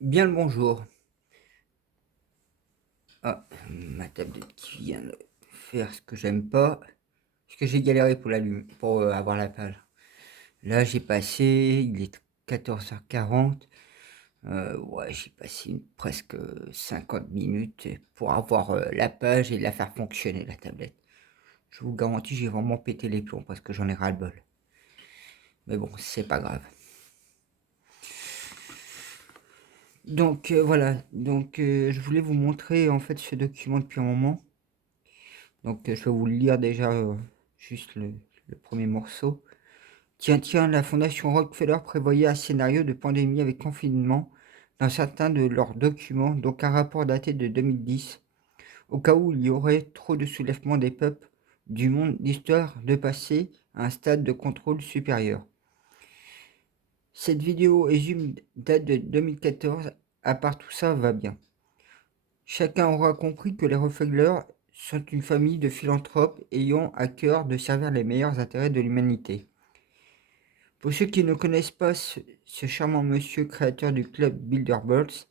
Bien le bonjour. Ah, ma tablette qui vient de faire ce que j'aime pas. Parce que j'ai galéré pour pour avoir la page. Là, j'ai passé, il est 14h40. Ouais, j'ai passé presque 50 minutes pour avoir la page et la faire fonctionner, la tablette. Je vous garantis, j'ai vraiment pété les plombs parce que j'en ai ras-le-bol. Mais bon, c'est pas grave. Donc voilà, je voulais vous montrer en fait ce document depuis un moment. Donc je vais vous le lire déjà, juste le premier morceau. Tiens, tiens, la Fondation Rockefeller prévoyait un scénario de pandémie avec confinement dans certains de leurs documents, donc un rapport daté de 2010, au cas où il y aurait trop de soulèvements des peuples du monde, d'histoire de passer à un stade de contrôle supérieur. Cette vidéo et Zoom date de 2014, à part tout ça va bien. Chacun aura compris que les Rockefeller sont une famille de philanthropes ayant à cœur de servir les meilleurs intérêts de l'humanité. Pour ceux qui ne connaissent pas ce charmant monsieur créateur du club Bilderbergs,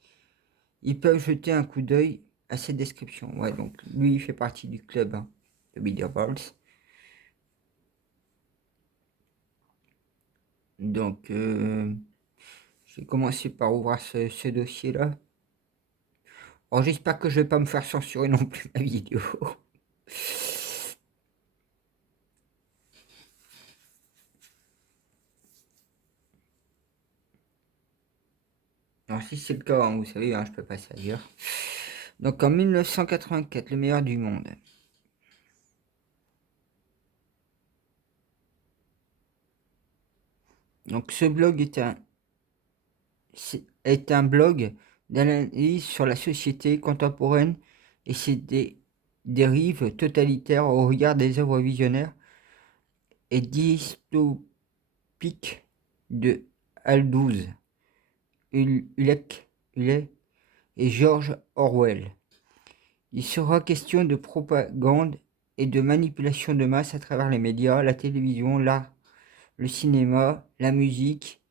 ils peuvent jeter un coup d'œil à cette description. Ouais, donc lui, il fait partie du club de Bilderbergs. Donc, j'ai commencé par ouvrir ce dossier-là. Alors, j'espère que je vais pas me faire censurer non plus ma vidéo. Alors, si c'est le cas, vous savez, je peux passer ailleurs. Donc, en 1984, le meilleur du monde. Donc, ce blog est un blog d'analyse sur la société contemporaine et ses dérives totalitaires au regard des œuvres visionnaires et dystopiques de Aldous Huxley et George Orwell. Il sera question de propagande et de manipulation de masse à travers les médias, la télévision, l'art, le cinéma, la musique,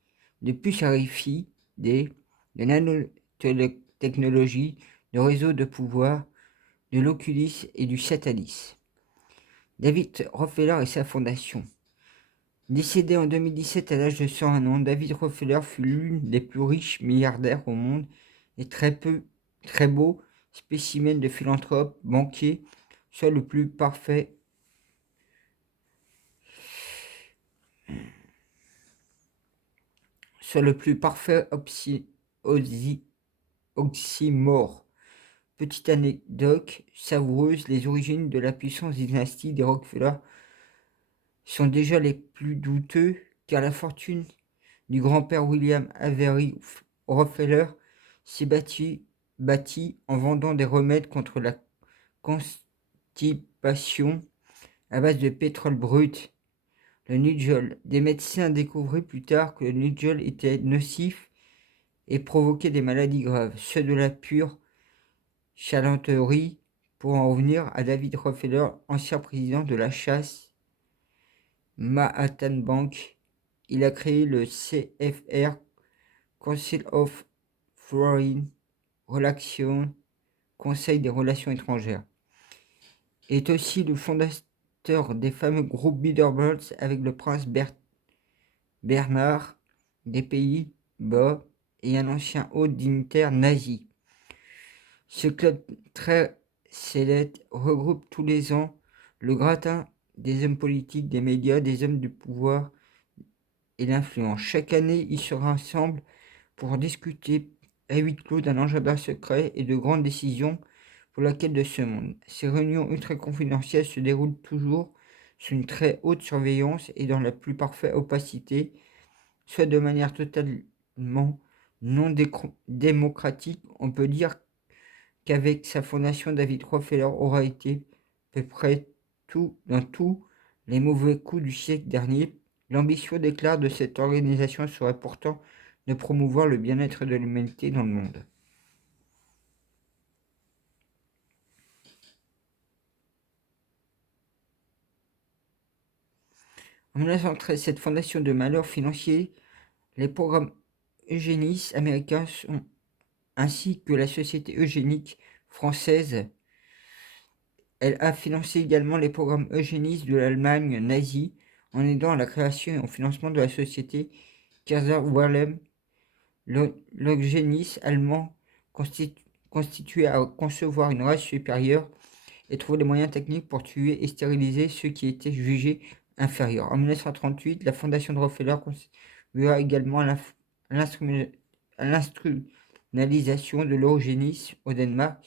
de puces à Wi-Fi, de nanotechnologies, de réseaux de pouvoir, de l'oculus et du satanisme. David Rockefeller et sa fondation. Décédé en 2017 à l'âge de 101 ans, David Rockefeller fut l'une des plus riches milliardaires au monde et très beau spécimen de philanthrope, banquier, soit le plus parfait oxymore. Petite anecdote savoureuse, les origines de la puissance dynastie des Rockefeller sont déjà les plus douteux, car la fortune du grand-père William Avery Rockefeller s'est bâtie en vendant des remèdes contre la constipation à base de pétrole brut, le Nigel. Des médecins découvrirent plus tard que le Nigel était nocif et provoquait des maladies graves, ceux de la pure chalanterie. Pour en revenir à David Rockefeller, ancien président de la chasse Manhattan Bank, il a créé le CFR, Council of Foreign Relations, Conseil des relations étrangères, et est aussi le fondateur des fameux groupes Bilderbergs avec le prince Bernard des Pays-Bas et un ancien haut dignitaire nazi. Ce club très sélect regroupe tous les ans le gratin des hommes politiques, des médias, des hommes du pouvoir et l'influence. Chaque année, ils se rassemblent pour discuter à huis clos d'un agenda secret et de grandes décisions pour laquelle de ce monde. Ces réunions ultra confidentielles se déroulent toujours sous une très haute surveillance et dans la plus parfaite opacité, soit de manière totalement non démocratique. On peut dire qu'avec sa fondation, David Rockefeller aura été à peu près tout dans tous les mauvais coups du siècle dernier. L'ambition déclare de cette organisation serait pourtant de promouvoir le bien-être de l'humanité dans le monde. En 1913, cette fondation de malheur financier, les programmes eugénistes américains sont ainsi que la Société eugénique française. Elle a financé également les programmes eugénistes de l'Allemagne nazie en aidant à la création et au financement de la société Kaiser Wilhelm. L'eugénisme allemand constituait à concevoir une race supérieure et trouver les moyens techniques pour tuer et stériliser ceux qui étaient jugés inférieurs. En 1938, la fondation de Rockefeller contribua également à l'instrumentalisation de l'eugénisme au Danemark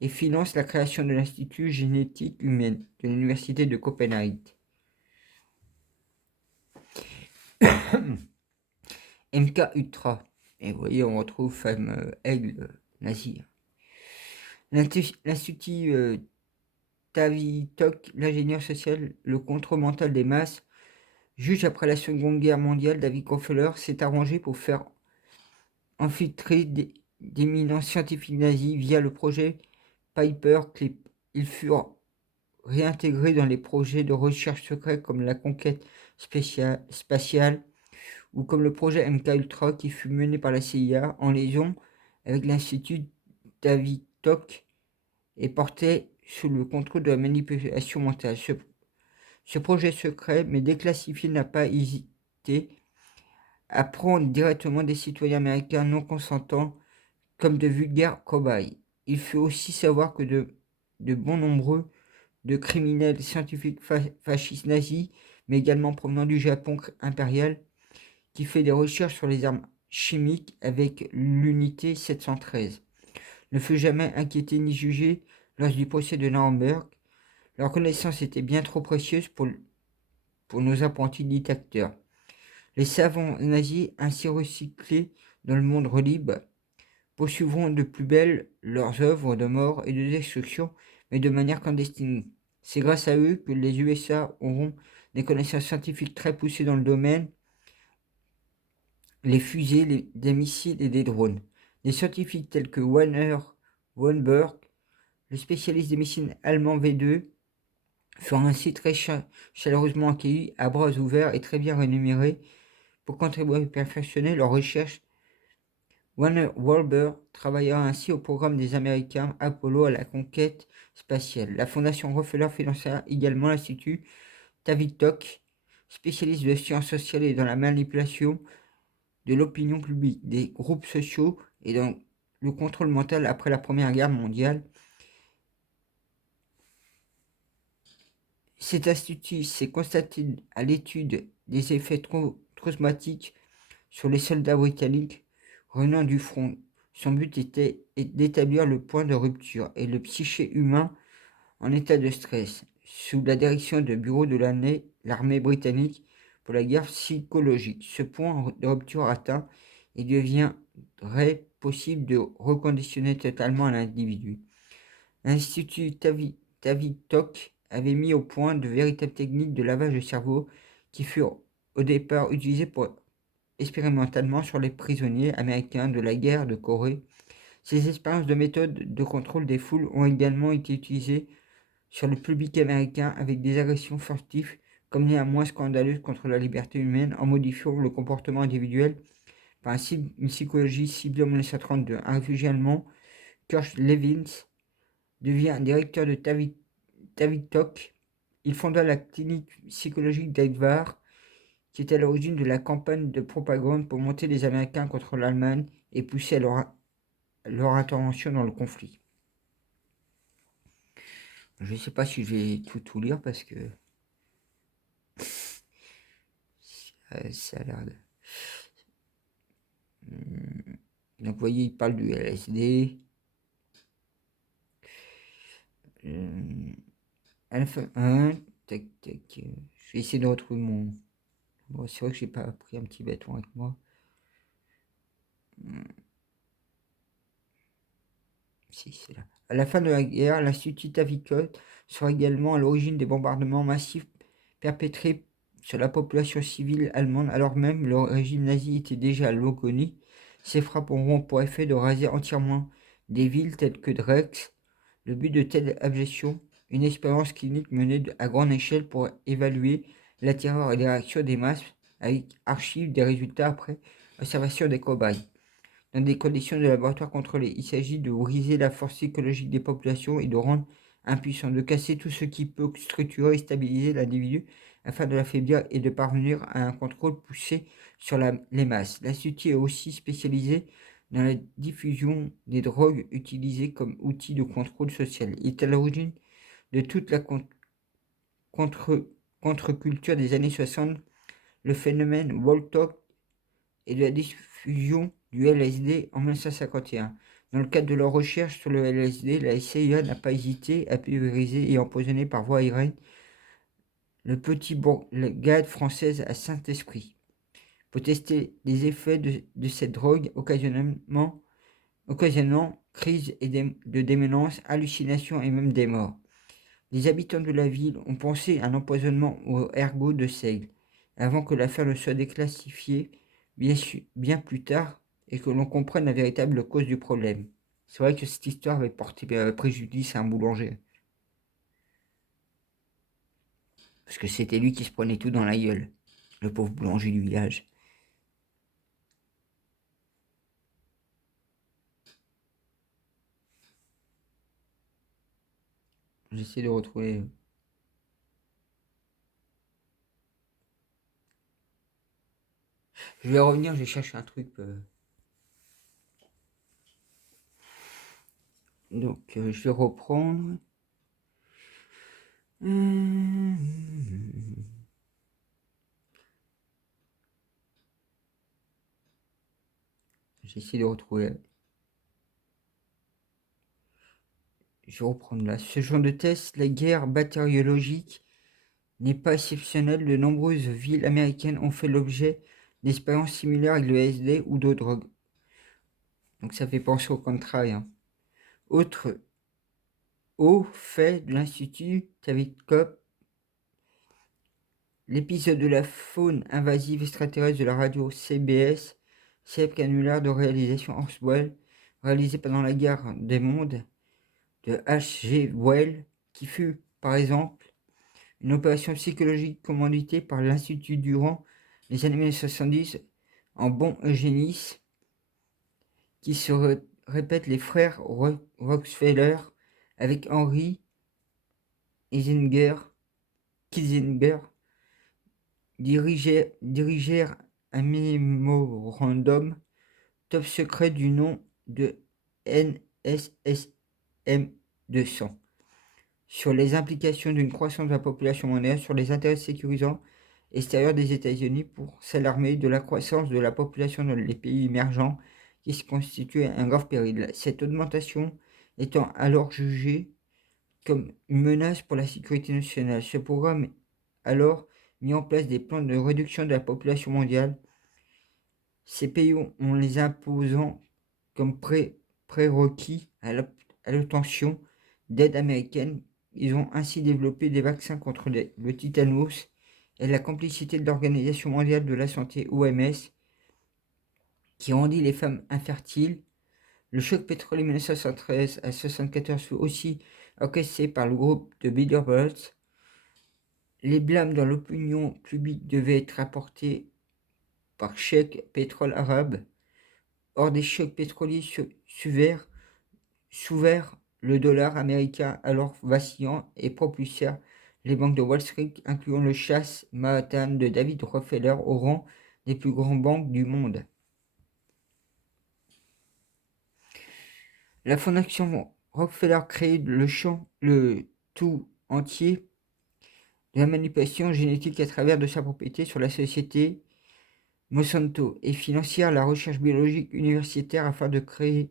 et finance la création de l'Institut génétique humaine de l'Université de Copenhague. MK Ultra. Et vous voyez, on retrouve le fameux aigle nazi. L'Institut Tavistock, l'ingénieur social, le contrôle mental des masses, juge après la Seconde Guerre mondiale, David Rockefeller s'est arrangé pour faire infiltrer d'éminents scientifiques nazis via le projet Paperclip. Ils furent réintégrés dans les projets de recherche secrets comme la conquête spatiale ou comme le projet MK Ultra qui fut mené par la CIA en liaison avec l'Institut Tavistock et portait sous le contrôle de la manipulation mentale. Ce projet secret, mais déclassifié, n'a pas hésité à prendre directement des citoyens américains non consentants comme de vulgaires cobayes. Il faut aussi savoir que de bon nombreux de criminels scientifiques fascistes nazis, mais également provenant du Japon impérial, qui fait des recherches sur les armes chimiques avec l'unité 713, ne fut jamais inquiété ni jugé lors du procès de Nuremberg. Leur connaissance était bien trop précieuse pour nos apprentis dictateurs. Les savants nazis ainsi recyclés dans le monde libre poursuivront de plus belle leurs œuvres de mort et de destruction, mais de manière clandestine. C'est grâce à eux que les USA auront des connaissances scientifiques très poussées dans le domaine, les fusées, des missiles et des drones. Des scientifiques tels que Werner von Berg, le spécialiste des missiles allemands V2, furent ainsi très chaleureusement accueillis, à bras ouverts et très bien rémunérés pour contribuer à perfectionner leurs recherches. Werner Wahlberg travailla ainsi au programme des Américains Apollo à la conquête spatiale. La fondation Rockefeller finança également l'Institut Tavistock, spécialiste de sciences sociales et dans la manipulation de l'opinion publique, des groupes sociaux et dans le contrôle mental après la Première Guerre mondiale. Cet institut s'est constaté à l'étude des effets traumatiques sur les soldats britanniques revenant du front. Son but était d'établir le point de rupture et le psyché humain en état de stress, sous la direction du bureau de l'armée britannique pour la guerre psychologique. Ce point de rupture atteint, il deviendrait possible de reconditionner totalement l'individu. L'Institut Tavistock avait mis au point de véritables techniques de lavage de cerveau qui furent au départ utilisées expérimentalement sur les prisonniers américains de la guerre de Corée. Ces expériences de méthodes de contrôle des foules ont également été utilisées sur le public américain avec des agressions furtives comme néanmoins scandaleuses contre la liberté humaine en modifiant le comportement individuel par une psychologie ciblée en 1932. Un réfugié allemand, Kurt Lewins, devient directeur de Tavistock. Il fonda la clinique psychologique d'Edvar, qui est à l'origine de la campagne de propagande pour monter les Américains contre l'Allemagne et pousser leur intervention dans le conflit. Je ne sais pas si je vais tout lire parce que ça a l'air de... Donc vous voyez, il parle du LSD. Alpha 1, tac, tac. Je vais essayer de retrouver mon... Bon, c'est vrai que j'ai pas pris un petit bâton avec moi. Si, c'est là. À la fin de la guerre, l'Institut Tavistock sera également à l'origine des bombardements massifs perpétrés sur la population civile allemande, alors même le régime nazi était déjà à l'agonie. Ces frappes auront pour effet de raser entièrement des villes telles que Drex. Le but de telle abjection, une expérience clinique menée à grande échelle pour évaluer la terreur et les réactions des masses, avec archives des résultats après observation des cobayes. dans des conditions de laboratoire contrôlées. Il s'agit de briser la force psychologique des populations et de rendre impuissant, de casser tout ce qui peut structurer et stabiliser l'individu afin de l'affaiblir et de parvenir à un contrôle poussé sur les masses. L'Institut est aussi spécialisé dans la diffusion des drogues utilisées comme outil de contrôle social. Il est à l'origine de toute la contre-culture des années 60, le phénomène Wall Talk et de la diffusion du LSD en 1951. Dans le cadre de leur recherche sur le LSD, la CIA n'a pas hésité à pulvériser et empoisonner par voie aérienne le petit bourgade française à Saint-Esprit pour tester les effets de cette drogue, occasionnant crise de démence, hallucinations et même des morts. Les habitants de la ville ont pensé à un empoisonnement au ergot de seigle, avant que l'affaire ne soit déclassifiée bien plus tard et que l'on comprenne la véritable cause du problème. C'est vrai que cette histoire avait porté préjudice à un boulanger. Parce que c'était lui qui se prenait tout dans la gueule, le pauvre boulanger du village. J'essaie de retrouver... Je vais revenir, j'ai cherché un truc. Donc, je vais reprendre. J'essaie de retrouver. Je vais reprendre là. Ce genre de test, la guerre bactériologique n'est pas exceptionnelle. De nombreuses villes américaines ont fait l'objet d'expériences similaires avec le LSD ou d'autres drogues. Donc ça fait penser au contraire. Hein. Autre haut fait de l'Institut David Kopp, l'épisode de la faune invasive extraterrestre de la radio CBS, célèbre canular de réalisation Orwell, réalisé pendant la guerre des mondes de H.G. Wells, qui fut, par exemple, une opération psychologique commanditée par l'Institut durant les années 1970 en bon eugéniste, qui se répète les frères Rockefeller avec Henry Kissinger dirigèrent un mémorandum top secret du nom de NSSM-200 sur les implications d'une croissance de la population mondiale sur les intérêts sécurisants extérieurs des États-Unis pour s'alarmer de la croissance de la population dans les pays émergents qui se constituait un grave péril. Cette augmentation étant alors jugée comme une menace pour la sécurité nationale. Ce programme alors mis en place des plans de réduction de la population mondiale. Ces pays ont les imposant comme prérequis à l'obtention d'aide américaine. Ils ont ainsi développé des vaccins contre le tétanos et la complicité de l'Organisation mondiale de la santé (OMS) qui rendit les femmes infertiles. Le choc pétrolier 1973 à 1974 fut aussi orchestré par le groupe de Bilderberg. Les blâmes dans l'opinion publique devaient être apportés par chèque pétrole arabe. Hors des chocs pétroliers souvèrent le dollar américain alors vacillant et propulsèrent les banques de Wall Street, incluant le Chase Manhattan de David Rockefeller, au rang des plus grandes banques du monde. La fondation Rockefeller crée le tout entier de la manipulation génétique à travers de sa propriété sur la société Monsanto et financière la recherche biologique universitaire afin de créer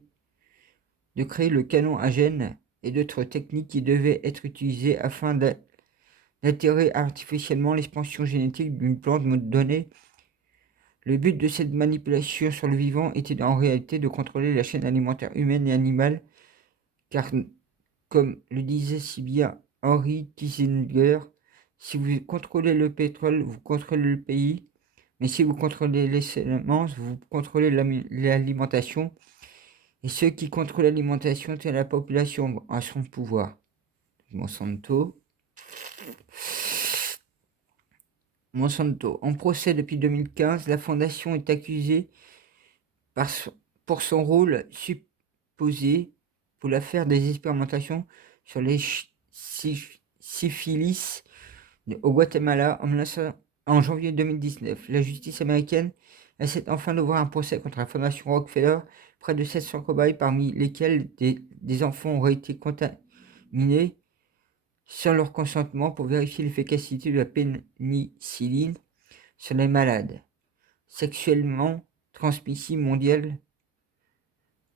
le canon à gènes et d'autres techniques qui devaient être utilisées afin d'altérer artificiellement l'expansion génétique d'une plante donnée. Le but de cette manipulation sur le vivant était en réalité de contrôler la chaîne alimentaire humaine et animale, car, comme le disait si bien Henry Kissinger, si vous contrôlez le pétrole, vous contrôlez le pays, mais si vous contrôlez les semences, vous contrôlez l'alimentation. Et ceux qui contrôlent l'alimentation tiennent la population à son pouvoir. Monsanto. En procès depuis 2015, la fondation est accusée pour son rôle supposé pour l'affaire des expérimentations sur les syphilis au Guatemala en janvier 2019. La justice américaine essaie enfin d'ouvrir un procès contre la fondation Rockefeller. Près de 700 cobayes, parmi lesquels des enfants, auraient été contaminés sans leur consentement pour vérifier l'efficacité de la pénicilline sur les malades sexuellement transmissibles mondiales.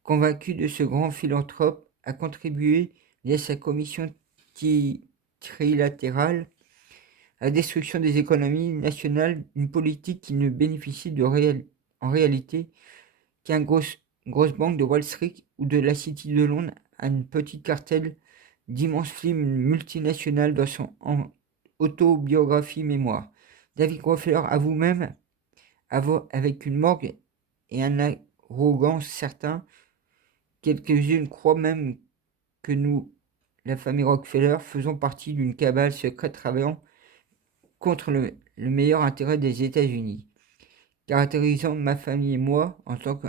Convaincu de ce grand philanthrope, a contribué via sa commission trilatérale à la destruction des économies nationales, une politique qui ne bénéficie en réalité qu'à une grosse banque de Wall Street ou de la City de Londres, à une petite cartel d'immenses films multinationales dans son autobiographie mémoire. David Rockefeller avoue même, avec une morgue et un arrogance certain, quelques-unes croient même que nous, la famille Rockefeller, faisons partie d'une cabale secrète travaillant contre le meilleur intérêt des États-Unis, caractérisant ma famille et moi en tant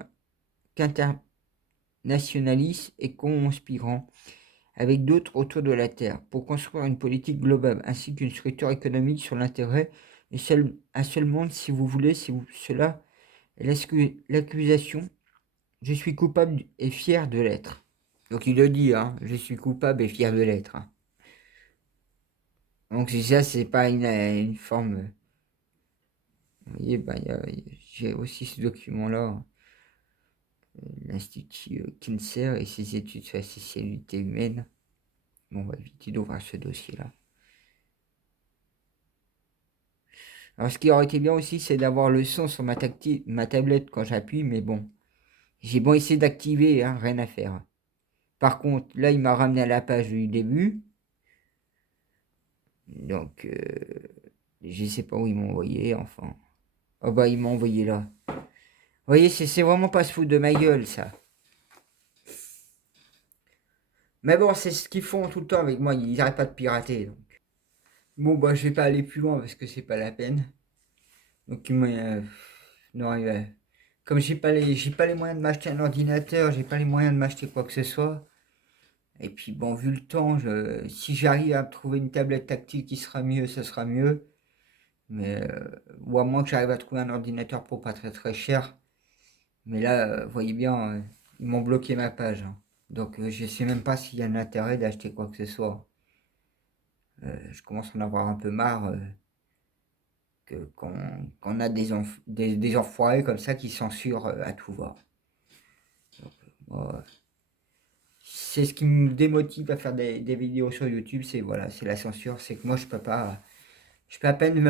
qu'internationalistes et conspirant avec d'autres autour de la Terre pour construire une politique globale ainsi qu'une structure économique sur l'intérêt et un seul monde, si vous voulez, cela est l'accusation. Je suis coupable et fier de l'être. Donc il le dit, hein, je suis coupable et fier de l'être. Hein. Donc ça, c'est pas une forme. Vous voyez, ben, j'ai aussi ce document-là, l'Institut Kinser et ses études sur la sexualité humaine. Bon, on va éviter d'ouvrir ce dossier-là. Alors, ce qui aurait été bien aussi, c'est d'avoir le son sur ma tablette quand j'appuie, mais bon, j'ai bon essayé d'activer, hein, rien à faire. Par contre, là, il m'a ramené à la page du début. Donc, je sais pas où ils m'ont envoyé, enfin. Oh bah, ils m'ont envoyé là. Vous voyez, c'est vraiment pas se foutre de ma gueule, ça. Mais bon, c'est ce qu'ils font tout le temps avec moi, ils n'arrêtent pas de pirater. Donc. Bon, bah, je vais pas aller plus loin parce que c'est pas la peine. Donc, non, comme j'ai pas les moyens de m'acheter un ordinateur, j'ai pas les moyens de m'acheter quoi que ce soit. Et puis, bon, vu le temps, si j'arrive à trouver une tablette tactile qui sera mieux, ça sera mieux. Mais, ou à moins que j'arrive à trouver un ordinateur pour pas très très cher. Mais là, vous voyez bien, ils m'ont bloqué ma page. Hein. Donc, je sais même pas s'il y a un intérêt d'acheter quoi que ce soit. Je commence à en avoir un peu marre qu'on a des enfoirés comme ça qui censurent à tout va. Donc, c'est ce qui me démotive à faire des vidéos sur YouTube, c'est voilà, c'est la censure, c'est que moi je peux à peine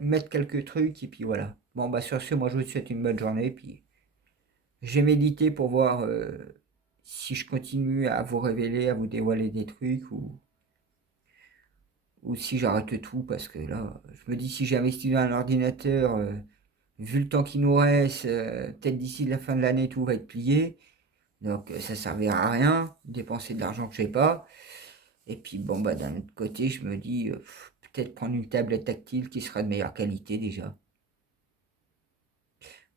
mettre quelques trucs et puis voilà. Bon bah sur ce, moi je vous souhaite une bonne journée, puis j'ai médité pour voir si je continue à vous révéler, à vous dévoiler des trucs ou si j'arrête tout parce que là, je me dis si j'investis dans un ordinateur, vu le temps qu'il nous reste, peut-être d'ici la fin de l'année tout va être plié. Donc ça servira à rien, dépenser de l'argent que je n'ai pas. Et puis bon bah d'un autre côté, je me dis peut-être prendre une tablette tactile qui sera de meilleure qualité déjà.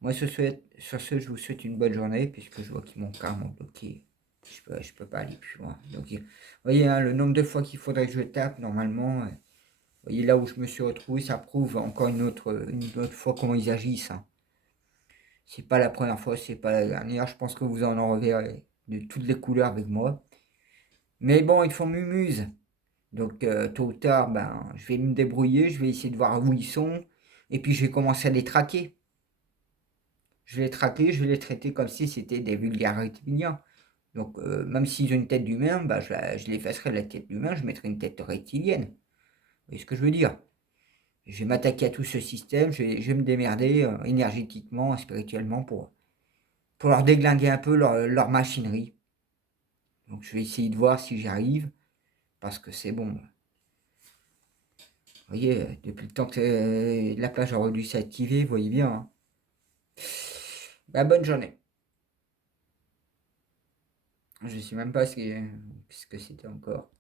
Moi sur ce, je vous souhaite une bonne journée puisque je vois qu'ils m'ont carrément bloqué. Je peux pas aller plus loin. Donc vous voyez hein, le nombre de fois qu'il faudrait que je tape normalement. Vous voyez là où je me suis retrouvé, ça prouve encore une autre fois comment ils agissent. Hein. C'est pas la première fois, c'est pas la dernière. Je pense que vous en reverrez de toutes les couleurs avec moi. Mais bon, ils font mumuse. Donc tôt ou tard, ben, je vais me débrouiller, je vais essayer de voir où ils sont. Et puis je vais commencer à les traquer. Je vais les traquer, je vais les traiter comme si c'était des vulgarités. Donc même s'ils ont une tête d'humain, ben, je l'effacerai de la tête d'humain, je mettrai une tête reptilienne. Vous voyez ce que je veux dire? Je vais m'attaquer à tout ce système, je vais me démerder énergétiquement, spirituellement pour leur déglinguer un peu leur machinerie. Donc je vais essayer de voir si j'y arrive, parce que c'est bon. Vous voyez, depuis le temps que la plage aurait dû s'activer, vous voyez bien. Hein. Bah, bonne journée. Je sais même pas ce que c'était encore.